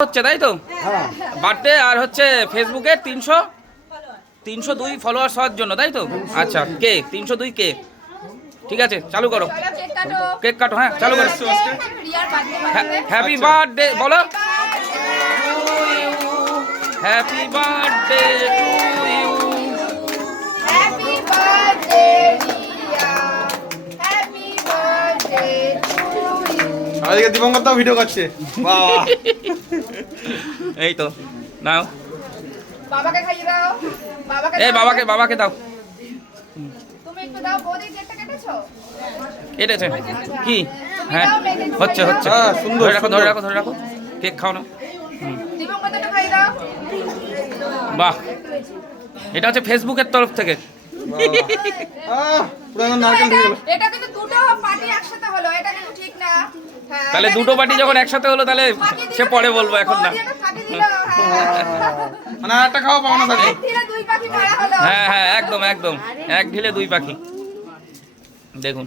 হচ্ছে তাই তো বার্থডে আর হচ্ছে ফেসবুকে 302 ফলোয়ার্স হওয়ার জন্য তাই তো আচ্ছা কে 302 কে ঠিক আছে চালু করো কেক কাটো হ্যাঁ চালু করো হ্যাপি বার্থডে বলো হ্যাপি বার্থডে টু ইউ আজকে দিবঙ্কর দাও ভিডিও করছে বাহ এই তো নাও বাবাকে খাইয়ে দাও বাবাকে দাও তুমি একটু দাও বৌদি কেকটা কেটেছো কেটেছে কি হ্যাঁ হচ্ছে হ্যাঁ, সুন্দর, ধরে রাখো কেক খাও না দিবঙ্করটা খাইয়ে দাও বাহ এটা হচ্ছে ফেসবুকের তরফ থেকে পুরো একদম নারকেল দিয়ে গেল এটা কিন্তু দুটো পার্টি একসাথে হলো এটা কিন্তু ঠিক না হ্যাঁ, তাহলে এটা দুটো কিন্তু পার্টি যখন একসাথে হলো তাহলে ফাঁকি দিলে সে পরে বলবো এখন না বৌদি একটা ফাঁকি দিল, হ্যাঁ। মানে একটা খাওয়া পাবো না থাকে এক তীরে দুই পাখি মারা হলো হ্যাঁ একদম এক ঢিলে দুই পাখি দেখুন